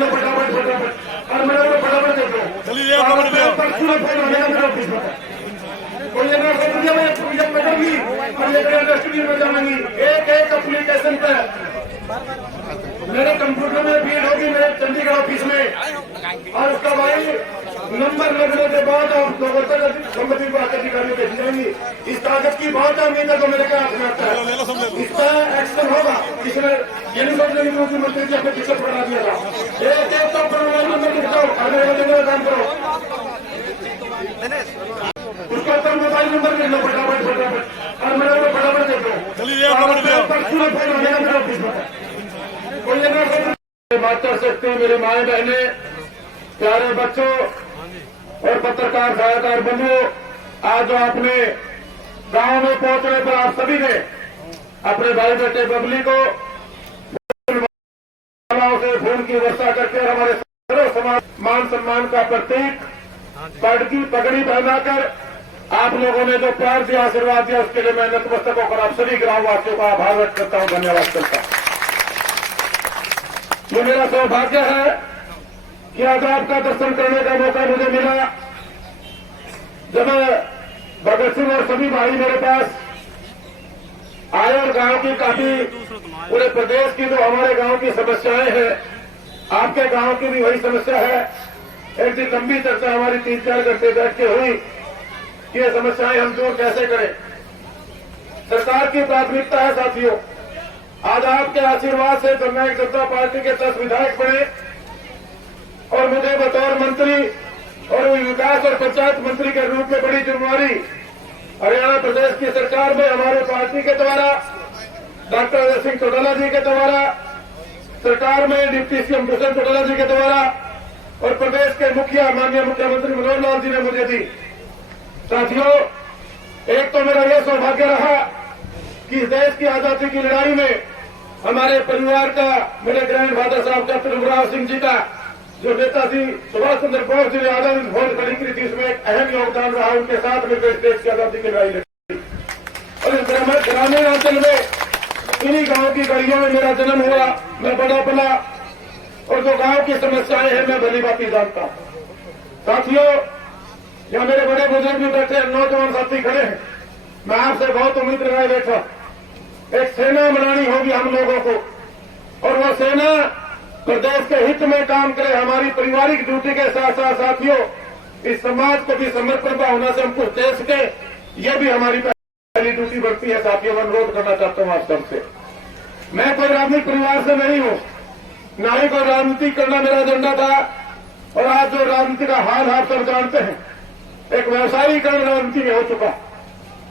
लो फटाफट फटाफट और मेरे को फटाफट दे दो। कोई अगर पूजा पकड़गी और लेकर डस्टबिन में जाएंगी एक एक एप्लीकेशन पे मेरे कंप्यूटर में फीड होगी मेरे चंडीगढ़ ऑफिस में और उसका भाई नंबर लगने के बाद और लोगों तक संबंधित अधिकारियों भेजी जाएंगी। इस कागज की बहुत अहमियत है जो मेरे हाथ में आता है। इस पर एक्शन होगा। इसमें ये नहीं सोच रही मुख्यमंत्री जी अपने टिकट बढ़ा दिया था। एक एक तो मोबाइल नंबर लिखाओ आगे वाले काम करो उसका तो मोबाइल नंबर लिख लो फटाफट फटाफट और मेरे को फटाफट दे दो। बात कर सकते हैं मेरे माए बहने प्यारे बच्चों और पत्रकार सहायता बंधुओं, आज आपने गांव में पहुंचने पर आप सभी ने अपने भाई बेटे बबली को से फूल की वर्षा करके और हमारे सर्व समाज मान सम्मान का प्रतीक पगड़ी पहनाकर आप लोगों ने जो प्यार दिया आशीर्वाद दिया उसके लिए मैं नतमस्तक होकर आप सभी ग्रामवासियों का आभार व्यक्त करता हूं, धन्यवाद करता हूं। ये मेरा सौभाग्य है कि आज आपका दर्शन करने का मौका मुझे मिला। जब भगत सिंह और सभी भाई मेरे पास आए और गांव की काफी पूरे प्रदेश की जो हमारे गांव की समस्याएं हैं, आपके गांव की भी वही समस्या है। एक दिन लंबी चर्चा हमारी 3-4 घंटे बैठ के हुई कि ये समस्याएं हम दूर कैसे करें। सरकार की प्राथमिकता है साथियों, आज आपके आशीर्वाद से जननायक जनता पार्टी के 10 विधायक बने और मुझे बतौर मंत्री और विकास और पंचायत मंत्री के रूप में बड़ी जिम्मेवारी हरियाणा प्रदेश की सरकार में हमारे पार्टी के द्वारा डॉक्टर अजय सिंह चौटाला जी के द्वारा सरकार में डिप्टी सीएम भूषण चौटाला जी के द्वारा और प्रदेश के मुखिया माननीय मुख्यमंत्री मनोहर लाल जी ने मुझे दी। साथियों, एक तो मेरा यह सौभाग्य रहा कि इस देश की आजादी की लड़ाई में हमारे परिवार का, मेरे ग्रैंड फादर साहब कैप्टन उमराव सिंह जी का जो नेताजी सुभाष चंद्र बोस जी ने आजादी की फौज खड़ी की थी, उसमें एक अहम योगदान रहा। उनके साथ मिलकर इस देश की आजादी की लड़ाई लड़ी और इस ग्रामीण अंचल में इन्हीं गांव की गलियों में मेरा जन्म हुआ। मैं बड़ा बना और जो गांव की समस्याएं हैं मैं भली भांति जानता हूं। साथियों, यहाँ मेरे बड़े बुजुर्ग भी बैठे हैं, नौजवान साथी खड़े हैं। मैं आपसे बहुत उम्मीद लगाए बैठा, एक सेना बनानी होगी हम लोगों को और वो सेना प्रदेश के हित में काम करे। हमारी पारिवारिक ड्यूटी के साथ साथ साथियों इस समाज को भी समर्पण का होना से हम कुछ दे सके, यह भी हमारी पहली ड्यूटी बनती है। साथियों, मैं अनुरोध करना चाहता हूं आप सबसे, मैं कोई राजनीतिक परिवार से नहीं हूं, ना ही कोई राजनीति करना मेरा एजेंडा था। और आज जो राजनीति का हाल आप सब जानते हैं, एक व्यवसायीकरण राजनीति में हो चुका।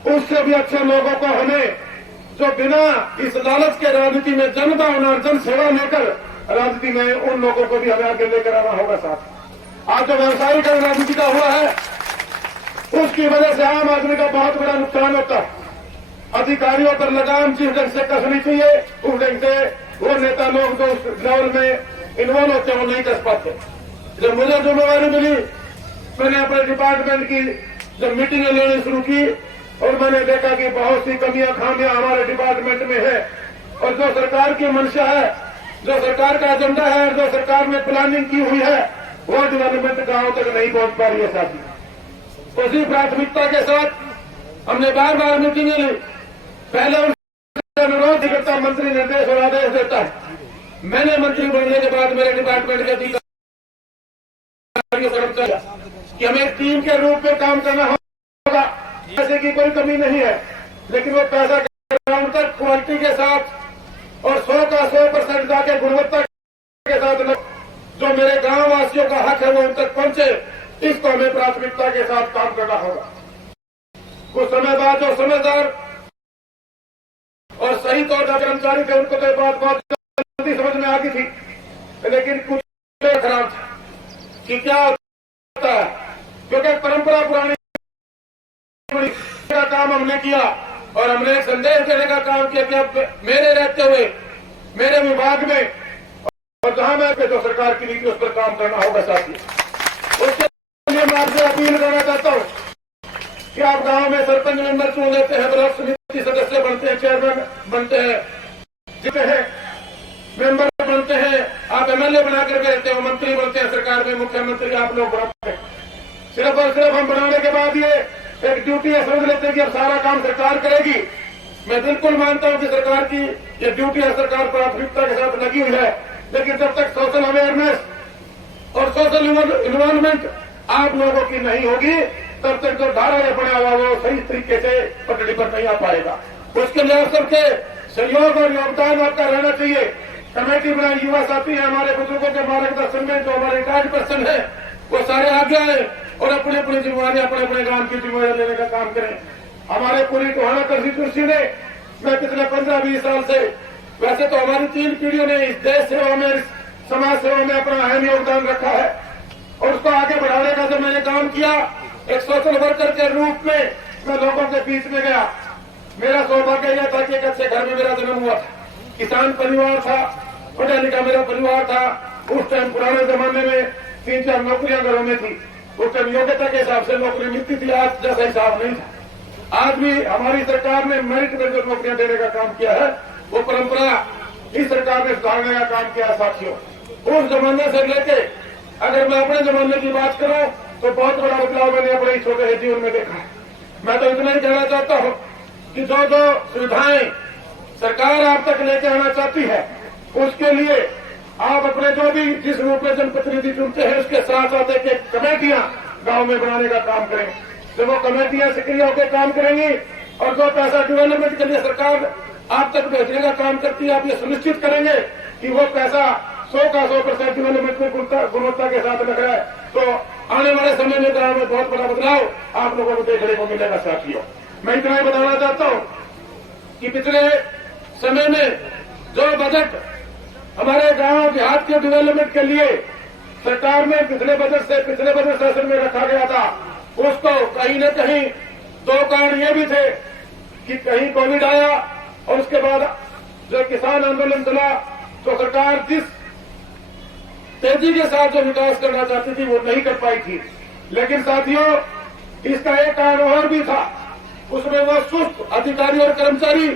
उससे भी अच्छे लोगों को हमें जो बिना इस लालच के राजनीति में जनभावना और जन सेवा लेकर राजनीति में उन लोगों को भी हमें आगे लेकर आना होगा। साथ आज जो व्यवसायीकरण राजनीति का हुआ है उसकी वजह से आम आदमी का बहुत बड़ा नुकसान होता है। अधिकारियों पर लगाम जिस ढंग से कसनी चाहिए उस ढंग से वो नेता लोग जो उस लेवल में इन्वॉल्व होते हैं वो नहीं कस पाते। जब मुझे जिम्मेवारी मिली मैंने अपने डिपार्टमेंट की जब मीटिंगें लेनी शुरू की और मैंने देखा कि बहुत सी कमियां खामियां हमारे डिपार्टमेंट में है और जो सरकार की मंशा है, जो सरकार का एजेंडा है, जो सरकार ने प्लानिंग की हुई है वो डेवलपमेंट गांव तक नहीं पहुंच पा रही है। साथी उसी प्राथमिकता के साथ हमने बार बार मीटिंगें ली। पहले उनसे अनुरोध करता मंत्री निर्देश और आदेश देता है। मैंने मंत्री बनने के बाद मेरे डिपार्टमेंट के अधिकारियों कि हमें एक टीम के रूप में काम करना होगा। पैसे की कोई कमी नहीं है, लेकिन वो पैसा ग्राउंड तक क्वालिटी के साथ और 100 का 100% जाके गुणवत्ता के साथ जो मेरे गांव वासियों का हक है वो उन तक पहुंचे, इसको हमें प्राथमिकता के साथ काम करना होगा। कुछ समय बाद जो समझदार और सही तौर पर कर्मचारी थे उनको तो बात बहुत जल्दी समझ में आ गई थी, लेकिन कुछ खराब था कि क्या होता है, क्योंकि परंपरा पुरानी का काम हमने किया और हमने एक संदेश देने का काम किया कि अब मेरे रहते हुए मेरे विभाग में और जहां मैं जो सरकार की नीति उस पर काम करना होगा। साथी उसके लिए मैं आपसे अपील करना चाहता हूं कि आप गांव में सरपंच मेंबर चुन लेते हैं, ब्लॉक समिति सदस्य बनते हैं, चेयरमैन बनते हैं, जीते हैं, मेंबर बनते हैं, आप एमएलए बनाकर रहते हो। लोग बनाते हैं। सिर्फ और सिर्फ हम बनाने के बाद ये एक ड्यूटी है, समझ लेते हैं कि अब सारा काम सरकार करेगी। मैं बिल्कुल मानता हूं कि सरकार की ये ड्यूटी है, सरकार प्राथमिकता के साथ लगी हुई है, लेकिन जब तक सोशल अवेयरनेस और सोशल इन्वॉल्वमेंट आप लोगों की नहीं होगी, तब तक जो धारा ये बना हुआ वो सही तरीके से पटड़ी पर नहीं आ पाएगा। उसके लिए आप सबके सहयोग और योगदान आपका रहना चाहिए। कमेटी बनाई, युवा साथी है हमारे, बुजुर्गों के मार्गदर्शन में जो हमारे रिटायर्ड पर्सन है वो सारे आगे आए और अपनी अपनी जिम्मेवारी, अपने अपने गांव की जिम्मेवारी लेने का काम करें। हमारे पूरी टोहाना कंस्टिट्यूंसी ने मैं पिछले 15-20 साल से, वैसे तो हमारी 3 पीढ़ियों ने इस देश सेवा में, इस समाज सेवा में अपना अहम योगदान रखा है और उसको आगे बढ़ाने का जब मैंने काम किया, एक सोशल वर्कर के रूप में मैं लोगों के बीच में गया। मेरा सौभाग्य यह था कि एक अच्छे घर में मेरा जन्म हुआ था, किसान परिवार था, पढ़ा लिखा मेरा परिवार था। उस टाइम पुराने जमाने में 3-4 नौकरियां घरों में थी, उस टाइम योग्यता के हिसाब से नौकरी मिलती थी, आज जैसा हिसाब नहीं था। आज भी हमारी सरकार ने मेरिट में जो नौकरियां देने का काम किया है वो परंपरा इस सरकार ने सुधारने का काम किया है। साथियों, उस जमाने से लेके अगर मैं अपने जमाने की बात करूं तो बहुत बड़ा बदलाव मैंने अपने छोटे जीवन में देखा है। मैं तो इतना ही कहना चाहता हूं कि जो जो सुविधाएं सरकार आप तक लेके आना चाहती है, उसके लिए आप अपने जो भी जिस रूप में जनप्रतिनिधि चुनते हैं उसके साथ साथ एक कमेटियां गांव में बनाने का काम करें। जब वो कमेटियां सक्रिय होकर काम करेंगी और जो पैसा डेवलपमेंट के लिए सरकार आप तक भेजने का काम करती है, आप ये सुनिश्चित करेंगे कि वो पैसा 100% डेवलपमेंट में गुणवत्ता के साथ लग रहा है, तो आने वाले समय में गांव में बहुत बड़ा बदलाव आप लोगों को देखने को मिलेगा। साथियों, मैं इतना ही बताना चाहता हूं कि पिछले समय में जो बजट हमारे गांव देहात के डेवलपमेंट के लिए सरकार ने पिछले बजट सेशन में रखा गया था, उसको कहीं न कहीं 2 कारण ये भी थे कि कहीं कोविड आया और उसके बाद जो किसान आंदोलन चला, तो सरकार जिस तेजी के साथ जो विकास करना चाहती थी वो नहीं कर पाई थी। लेकिन साथियों, इसका एक कारण और भी था, उसमें वो सुस्त अधिकारी और कर्मचारी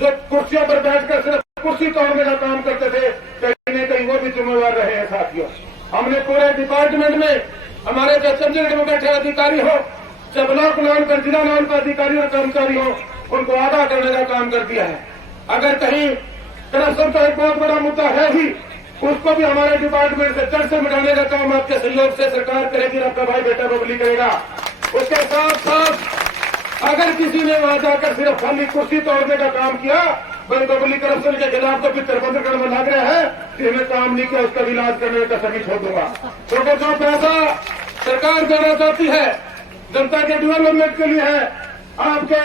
जो कुर्सियों पर बैठकर सिर्फ कुर्सी तोड़ने का काम करते थे, कहीं न कहीं वो भी जिम्मेवार रहे हैं। साथियों, हमने पूरे डिपार्टमेंट में हमारे जो चंडीगढ़ में बैठे अधिकारी हो, चाहे ब्लॉक लेवल पर, जिला लेवल पर अधिकारी और कर्मचारी हो, उनको आगाह करने का काम कर दिया है। अगर कहीं करप्शन का एक बहुत बड़ा मुद्दा है ही, उसको भी हमारे डिपार्टमेंट से जड़ से मिटाने का काम आपके सहयोग से सरकार करेगी, आपका भाई बेटा बबली करेगा। उसके साथ साथ अगर किसी ने वहां जाकर सिर्फ खाली कुर्सी तोड़ने का काम किया, भाई बबली करप्शन के खिलाफ तो फिर तिरपंद्रगढ़ में लग रहा है कि हमें काम नहीं किया, उसका इलाज करने का सभी छोड़ दूंगा। क्योंकि जो पैसा सरकार देना चाहती है जनता के डेवलपमेंट के लिए है, आपके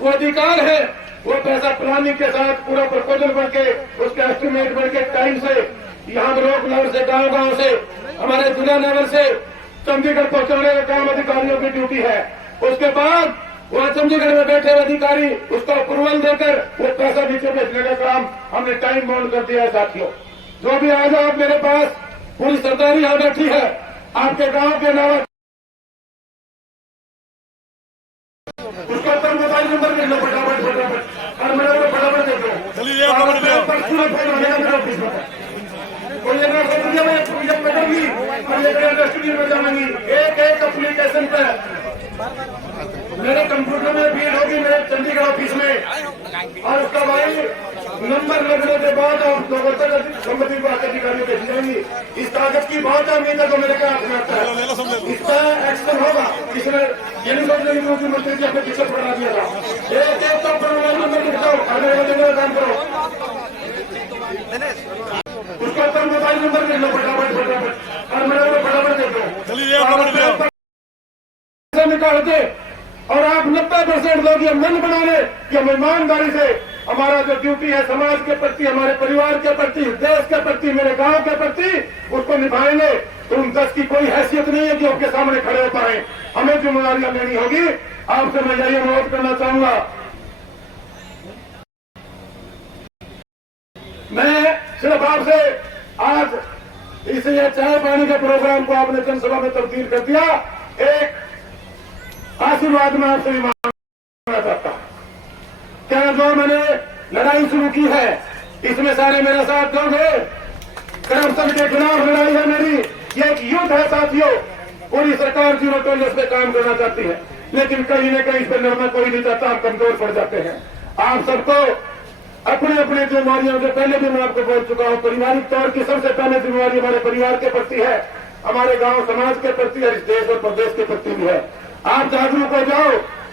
वो अधिकार है, वो पैसा प्लानिंग के साथ पूरा प्रपोजल बन के, उसका एस्टिमेट बन के टाइम से यहाँ ब्लॉक लेवल से, गांव से, हमारे जिला लेवल से चंडीगढ़ पहुंचाने का काम अधिकारियों की ड्यूटी है। उसके बाद वहाँ चंडीगढ़ में बैठे अधिकारी उसका अप्रूवल देकर वो पैसा नीचे भेजने का काम हमने टाइम बाउंड कर दिया है। साथियों, जो भी आज आप मेरे पास पूरी सरदारी यहाँ बैठी है, आपके गांव के अलावा उसका तो मोबाइल नंबर ले लो फटाफट और मेरे को फटाफट दे दो। कोई अगर समझिए मैं पूजा करूंगी और ये इंडस्ट्री में जाऊंगी, एक एप्लीकेशन पे मेरे कंप्यूटर में भीड़ होगी मेरे चंडीगढ़ ऑफिस में, और उसका भाई नंबर लगने के बाद और लोगों तक संबंधित बात अधिकारियों भेजी जाएंगी। इस कागज की बहुत अहमियत है जो मेरे हाथ में आता है, इसका एक्शन होगा। इसमें ये नहीं सोच रही मुख्यमंत्री जी अपने पीछे बढ़ा दिया था, एक तो मोबाइल नंबर लिखाओ, आगे वाले काम करो, उसका तो मोबाइल नंबर ले लो फटाफट और मेरे को फटाफट दे दो निकाल दे। और आप 90% लोग ये मन बना ले कि हम ईमानदारी से हमारा जो ड्यूटी है समाज के प्रति, हमारे परिवार के प्रति, देश के प्रति, मेरे गांव के प्रति, उसको निभाएंगे। तो उन 10 की कोई हैसियत नहीं है कि आपके सामने खड़े हो पाए, हमें जिम्मेदारियां लेनी होगी। आपसे मैं यही अनुरोध करना चाहूंगा। मैं सिर्फ आपसे आज इसे ये चाय पानी के प्रोग्राम को आपने जनसभा में तब्दील कर दिया, एक आशीर्वाद में आपसे भी मांगना चाहता हूं। क्या जो मैंने लड़ाई शुरू की है इसमें सारे मेरा साथ दोगे? करप्शन के खिलाफ लड़ाई है मेरी, ये एक युद्ध है साथियों। पूरी सरकार जीरो टॉलरेंस पे काम करना चाहती है, लेकिन कहीं न कहीं इस पर लड़ना कोई नहीं चाहता, हम कमजोर पड़ जाते हैं। आप सबको अपने अपने जिम्मेवारियों से पहले भी मैं आपको बोल चुका हूं, पारिवारिक तौर की सबसे पहले जिम्मेवारी हमारे परिवार के प्रति है, हमारे गांव समाज के प्रति है, इस देश और प्रदेश के प्रति भी है। आप जागरूक हो जाओ,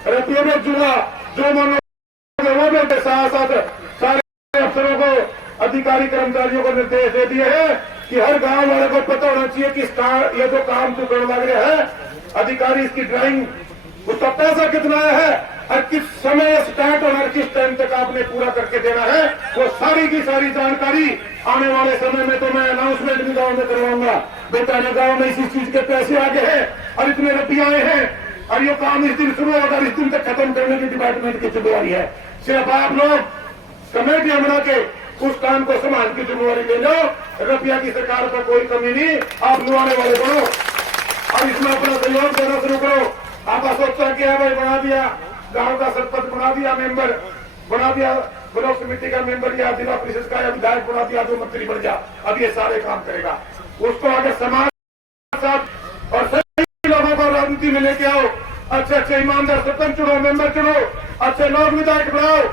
रपियों में जुड़ा जो मनो वो भी साथ साथ सारे अफसरों को, अधिकारी कर्मचारियों को निर्देश दे दिए हैं कि हर गांव वाले को पता होना चाहिए कि ये जो काम तू करने लग रहा है, अधिकारी इसकी ड्राइंग, उसका पैसा कितना है और किस समय स्टार्ट और किस टाइम तक आपने पूरा करके देना है, वो सारी की सारी जानकारी आने वाले समय में तो मैं अनाउंसमेंट भी गांव में करवाऊंगा। बेटा ने गांव में इसी चीज के पैसे आगे हैं और इतने रुपये आए हैं और ये काम इस दिन शुरू होगा, इस दिन तक खत्म करने की डिपार्टमेंट की जिम्मेवारी है। सिर्फ आप लोग कमेटियां बना के उस काम को संभाल की जिम्मेवारी ले लो। रुपया की सरकार पर कोई कमी नहीं, आप लुआने वाले बनो और इसमें अपना सहयोग देना शुरू करो। आपका सोचा क्या भाई, बना दिया गांव का सरपंच, बना दिया मेंबर, बना दिया ब्लॉक समिति का मेंबर या जिला परिषद का या विधायक बना दिया, जो मंत्री बन जा, अब ये सारे काम करेगा। उसको अगर समाज साथ और सही लोगों को राजनीति में लेके आओ, अच्छे अच्छे ईमानदार सरपंच चुनो, मेंबर चुनो, अच्छे लोग विधायक बनाओ।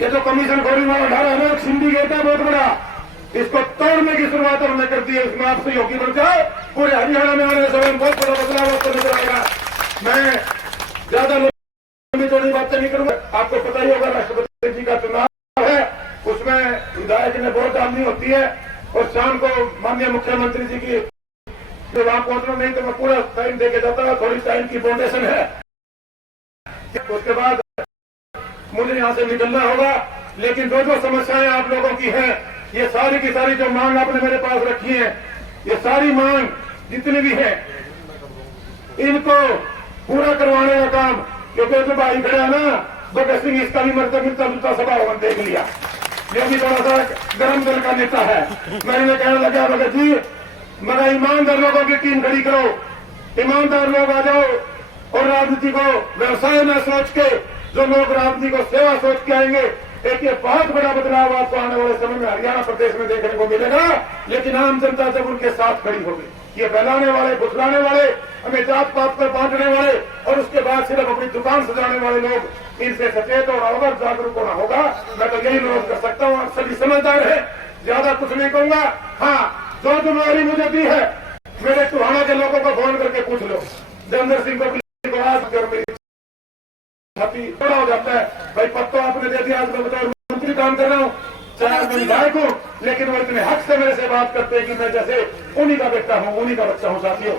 ये जो कमीशन खोरी वाला ढारा है ना, सिंडिकेट है बहुत बड़ा, इसको तोड़ने की शुरुआत हमने कर दी है। इसमें आप सहयोगी बन जाओ, पूरे हरियाणा में आने समय बहुत बड़ा बदलाव आपको नजर आएगा। मैं ज्यादा तो नहीं बातें नहीं करूंगा, आपको पता ही होगा राष्ट्रपति जी का चुनाव है, उसमें विधायक ने वोट डालनी होती है और शाम को माननीय मुख्यमंत्री जी की वहां पहुंचना नहीं तो मैं पूरा टाइम देके जाता हूं, थोड़ी टाइम की फाउंडेशन है, उसके बाद मुझे यहाँ से निकलना होगा। लेकिन जो जो समस्याएं आप लोगों की हैं, ये सारी की सारी जो मांग आपने मेरे पास रखी है, ये सारी मांग जितनी भी है, इनको पूरा करवाने का काम, क्योंकि जो भाई खड़ा है ना भगत सिंह, इसका भी मिलता जुलता सभा देख लिया, ये भी थोड़ा सा गर्म दल का नेता है। मैंने कहने लगा भगत जी, मगर ईमानदार लोगों की टीम खड़ी करो, ईमानदार लोग आ जाओ और राजनीति को व्यवसाय न सोच के, जो लोग राजनीति को सेवा सोच के आएंगे, एक ये बहुत बड़ा बदलाव आपको आने वाले समय में हरियाणा प्रदेश में देखने को मिलेगा। लेकिन आम जनता जब उनके साथ खड़ी होगी, ये फैलाने वाले, फुसलाने वाले, हमें जात पात पर बांटने वाले और उसके बाद सिर्फ अपनी दुकान सजाने वाले लोग, इनसे सचेत और अवगत जागरूक होना होगा। मैं तो यही अनुरोध कर सकता हूँ, आप सभी समझदार है, ज्यादा कुछ नहीं कहूंगा। हाँ, जो जिम्मेवारी मुझे दी है, मेरे टोहाना के लोगों को फोन करके पूछ लो, जयेंद्र सिंह को बड़ा हो जाता है भाई, पत्तो आपने दे दिया, आज मैं बताऊं मंत्री काम कर रहा हूँ, चाहे मैं विधायक हूँ, लेकिन वो इतने हक से मेरे से बात करते हैं कि मैं जैसे उन्हीं का बेटा हूँ, उन्हीं का बच्चा हूँ। साथियों,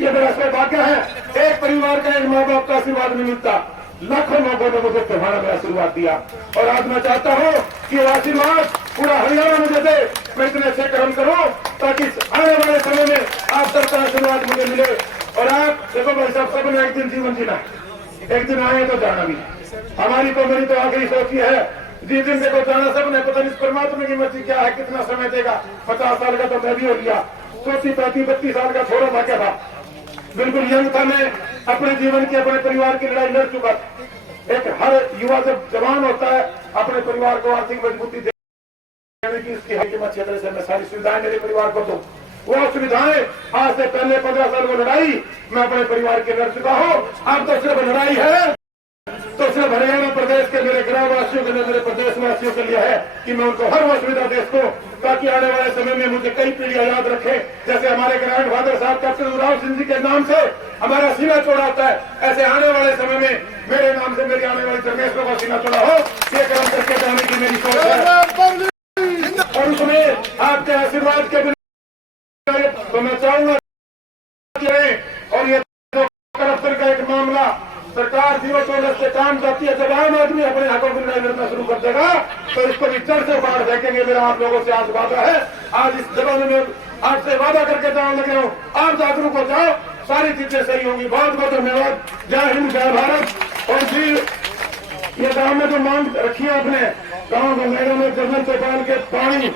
ये मेरा सौभाग्य है, एक परिवार का एक माँ बाप का आशीर्वाद नहीं मिलता, लाखों लोगों ने मुझे टोहाना में आशीर्वाद दिया और आज मैं चाहता हूँ कि वो आशीर्वाद पूरा हरियाणा मुझे दे, मैं इतने अच्छे कर्म करूँ ताकि आने वाले समय में आप सबका आशीर्वाद मुझे मिले। और आप देखो भाई साहब, सबने एक दिन जीवन जीना, एक दिन आए तो जाना भी, हमारी तो मेरी तो आखिरी सोच है, जिस दिन देखो जाना सबने, पता नहीं परमात्मा की मर्जी क्या है, कितना समय देगा। 50 साल का तो मैं भी हो लिया, 34, 35, 32 साल का थोड़ा था क्या था, बिल्कुल यंग था मैं, अपने जीवन की, अपने परिवार की लड़ाई लड़ चुका। एक हर युवा जब जवान होता है, अपने परिवार को आर्थिक मजबूती देने की इसकी है कि मैं अच्छे तरह से मैं सारी सुविधाएं मेरे परिवार को दूं। वो सुविधाएं आज से पहले 15 साल वो लड़ाई मैं अपने परिवार के लड़ चुका हूँ। अब तो सिर्फ लड़ाई है तो सिर्फ हरियाणा प्रदेश के मेरे ग्रामवासियों के लिए, मेरे प्रदेशवासियों के लिए है कि मैं उनको हर वो सुविधा दे सकूं ताकि आने वाले समय में मुझे कई पीढ़ियां याद रखें। जैसे हमारे ग्रैंड फादर साहब कैप्टन उराव सिंह जी के नाम से हमारा सीना चौड़ा होता है, ऐसे आने वाले समय में मेरे नाम से मेरी आने वाली जनरेशनों का सीना चौड़ा हो, ये कर्म करके जाने की मेरी सोच है। और उसमें आपके आशीर्वाद के बिना तो मैं चाहूंगा, और ये करप्शन का एक मामला सरकार जीरो टॉलरेंस से काम करती है, जब आम आदमी अपने हकों की लड़ाई लड़ना शुरू कर देगा तो इसको भी चढ़ से बाढ़ फेंकेंगे। मेरा आप लोगों से आज वादा है, आज इस जमाने में आपसे वादा करके जाने लगे हूँ, आप जागरूक हो जाओ, सारी चीजें सही होंगी। बहुत बहुत धन्यवाद। जय हिंद, जय भारत। और जी, ये गाँव में जो मांग रखी है आपने, गाँव गंगेड़ा में जंगल से डाल के पानी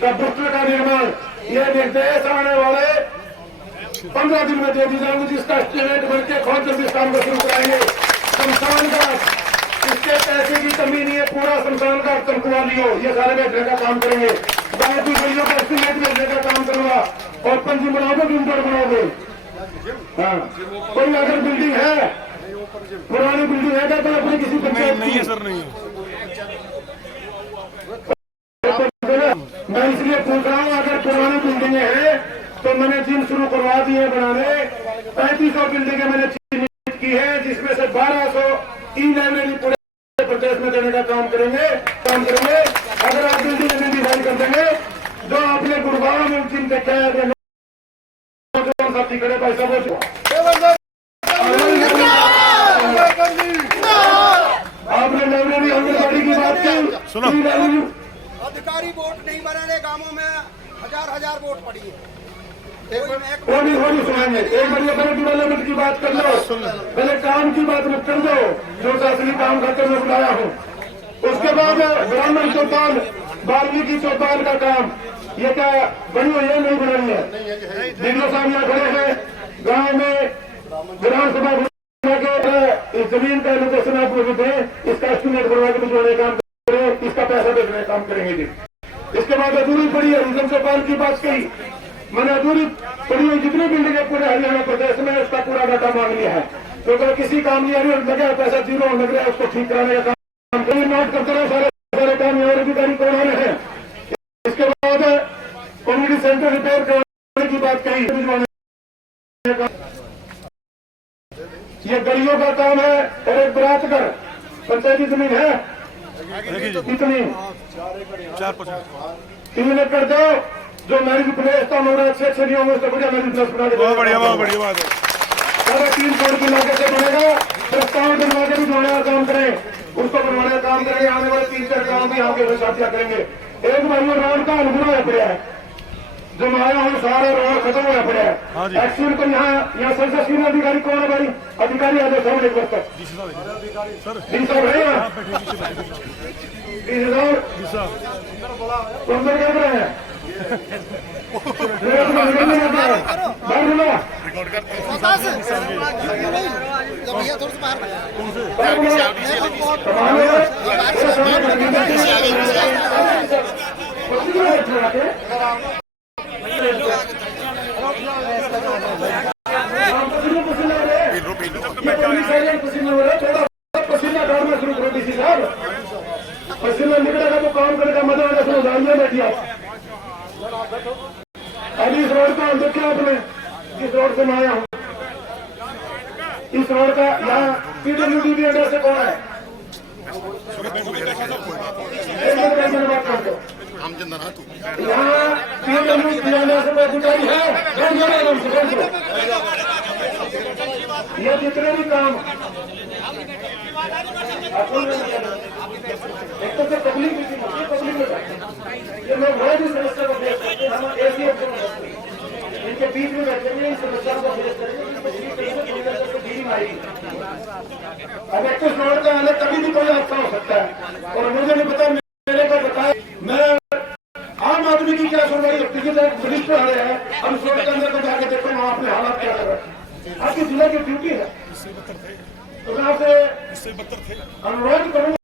का बुस्टर का निर्माण, ये निर्देश आने वाले 15 दिन में दे दी जाएंगे, जिसका एस्टिमेट बनके बहुत जल्दी इस काम को शुरू कराएंगे। शमशान घाट, इसके पैसे की कमी नहीं है, पूरा शमशान घाट चमकवा लियो, ये सारे भेजने का काम करेंगे। गाँव की गलियों का एस्टिमेट भेजने का काम करूंगा ओपन जिम बनाओगे कि इंडोर बनाओगे? हाँ, कोई अगर बिल्डिंग है, पुरानी बिल्डिंग है क्या तो अपनी किसी पंचायत नहीं है सर, नहीं है। मैं इसलिए पूछ रहा हूँ, अगर पुरानी बिल्डिंगें हैं तो मैंने जिम शुरू करवा दी है बनाने। 3500 बिल्डिंगें मैंने चिन्हित की है, जिसमें से 1200 ई लाइब्रेरी पूरे प्रदेश में देने का काम करेंगे। अगर आप बिल्डिंग में डिजाइन कर देंगे, जो आपने गुड़गांव में जिम देखा है, साथी खड़े पैसा आपने लाइब्रेरी आंगनबाड़ी की बात की, सुनो, अधिकारी वोट नहीं बनाने गांवों में हजार वोट पड़ी है। वो नहीं सुनाएंगे। एक बार पहले डेवलपमेंट की बात कर लो, पहले काम की बात मत कर दो, जो असली काम करके मैं बुलाया हूँ। उसके बाद ब्राह्मण चौपाल, वाल्मीकि चौपाल का काम, ये क्या बनी हुई है, नहीं बनाई है? डीडीओ साहब यहाँ खड़े हैं, गाँव में विधानसभा इस जमीन का लोकेशन आप लोग दें, इसका एस्टीमेट बनवा के भिजवाने का काम करें, इसका पैसा देने का काम करेंगे जी। इसके बाद अधूरी पड़ी है रीजन चौपाल की बात कही मैंने, अधूरी पड़ी हुई जितनी बिल्डिंग है पूरे हरियाणा प्रदेश में, उसका पूरा डाटा मांग लिया है। तो अगर किसी काम नहीं आ रही लगे पैसा जीरो लग रहा है, उसको ठीक कराने का काम नोट करते रहे। सारे काम और अधिकारी कौन आ रहे हैं? इसके बाद कम्युनिटी सेंटर रिपेयर करवाने की बात कही, ये गलियों का काम है। और एक बरातगर पंचायती जमीन है कितनी? 3 एकड़ दो, जो मैरिज प्लेस था मेरा अच्छे नहीं होंगे, उससे बढ़िया मैरिज प्लेस बना के, बहुत बढ़िया बात है। 3.5 करोड़ की लागत से बनेगा। प्रस्ताव बनवा के भी बनवाने का काम करें, उसको बनवाने का काम करेंगे। आने वाले 3-4 गाँव भी आगे शादियां करेंगे। एक भाई रोड का अनुभव है पड़ा है, जो आया हूँ सारा रोड खत्म होया पड़ा है। एक्सीडेंट को यहाँ संसदीय अधिकारी कौन है भाई? अधिकारी आ जाओ सामने एक वक्त तक। डी साहब है यहाँ, अंदर क्या रहे हैं? पसीना डालना शुरू करो डीसी साहब, पसीना निकलेगा तो काम करने का मजा आएगा। सुनो गाड़ियां बैठी आप अभी इस रोड का देखिए आपने, जिस रोड से मैं आया हूँ, इस रोड का यहाँ पीडब्ल्यूडी अंडर से कौन है? यहाँ पीडब्ल्यूडी अंडर से अधिकारी है। ये जितने भी काम एक तो पब्लिक में ये लोग बहुत ही समस्या को फेस करते हैं। हम ऐसी इनके बीच में बैठेंगे, इन समस्याओं को फेस करेंगे। अब एक तो रोड का अलग कभी भी कोई हादसा हो सकता है, और मुझे नहीं पता मेरे को बताया, मैं आम आदमी की क्या सुनवाई होती है? मिनिस्टर आ रहे हैं, हम रोड के अंदर को जाके देखो वहाँ अपने हालात क्या लग रहे हैं। आपकी जिला की ड्यूटी है, तो मैं आपसे अनुरोध करूंगा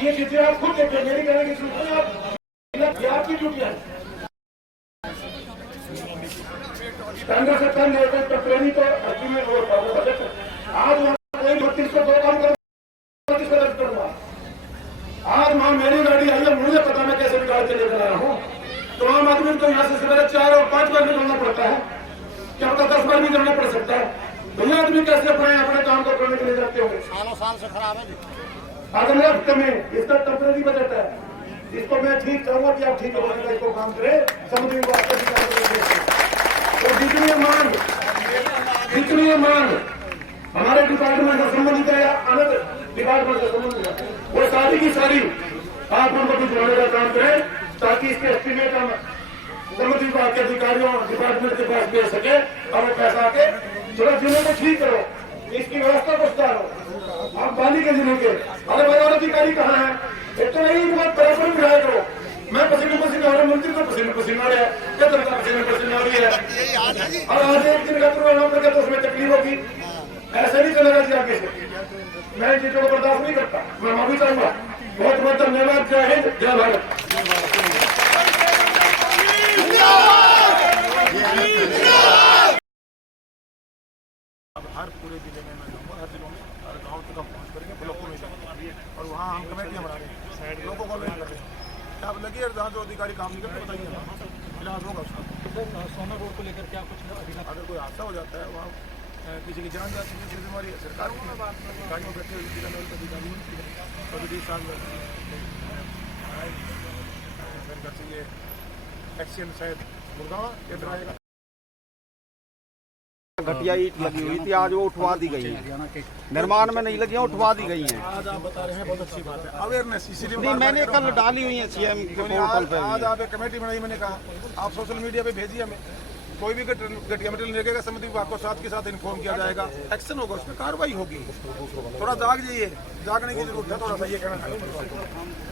ये चीजें आप खुद देखें, मेरी कहने की सूचना आपकी ड्यूटी है। केंद्र से तंग लेकर ट्रेनिंग तो अल्टीमेट वो बजट आज कोई 32 को 2 काम करूंगा। आज वहां मेरी गाड़ी आई है, मुझे पता मैं कैसे निकाल के लेकर आया हूँ। तो आम आदमी को यहाँ से सवेरे 4 और 5 बार भी जाना पड़ता है, क्या पता 10 बार भी जाना पड़ सकता है। भैया आदमी कैसे अपने काम को करने के लिए जाते होंगे? साल से खराब है। अगले हफ्ते में इसका टेम्परेरी बजट है, इसको मैं ठीक चाहूंगा कि आप ठीक करवाने का इसको काम करें। समुद्री तो जितनी मांग हमारे डिपार्टमेंट से संबंधित है या अलग डिपार्टमेंट से संबंधित है, वो सारी की सारी आप उनको भिजवाने का काम करें, ताकि इसके एस्टीमेट हम समुद्री विभाग के अधिकारियों डिपार्टमेंट के पास भेज सके और वो पैसा आके थोड़ा जिलों को ठीक करो, इसकी व्यवस्था को सुधारो। आप बाली के जिलों के अरे बड़े अधिकारी कहाँ है? एक तो नहीं बराबर विधायक करो। मैं पसीने हो रहा, मंत्री तो पसीना रहा है, क्या तरह का पसीना हो रही है। और आज एक दिन का प्रोग्राम करके तो उसमें तकलीफ होगी, ऐसे नहीं चलेगा जी आगे से। मैं इन चीजों को बर्दाश्त नहीं करता, मैं माफी चाहूंगा। बहुत बहुत धन्यवाद। जय हिंद, जय भारत। अब हर पूरे जिले में मैं जाऊँगा, हर जिलों में, हर गाँव तक हम पहुँच करेंगे, ब्लॉकों में जाएंगे और वहाँ हम कमेटियाँ बना रहे हैं, लोगों को अवेयर कर रहे हैं। क्या अब लगी है जहाँ जो अधिकारी काम नहीं करते बताइए, इलाज होगा उसका। सोना रोड को लेकर क्या कुछ अधिकार अगर कोई हादसा हो जाता है वहाँ किसी की जान जाती है, जिम्मेवारी सरकार की, गाड़ियों में बैठे हुए जिला लेवल के अधिकारी कभी भी साल ये एक्सीडेंट शायद गुड़गांव टेंडर आएगा। घटिया ईंट लगी हुई थी, आज वो उठवा दी गई है। निर्माण में नहीं लगी है, उठवा दी गई है। आज आप बता रहे हैं, बहुत अच्छी बात है, अवेयरनेस इसीलिए नहीं, मैंने कल डाली हुई है सीएम के पोर्टल पे। आज आप एक कमेटी बनाई, मैंने कहा आप सोशल मीडिया पे भेजिए हमें, कोई भी घटिया मटेरियल लगेगा समिति विभाग को साथ के साथ इन्फॉर्म किया जाएगा, एक्शन होगा, उसमें कार्रवाई होगी। थोड़ा जाग जाइए, जागने की जरूरत है, थोड़ा सा ये कहना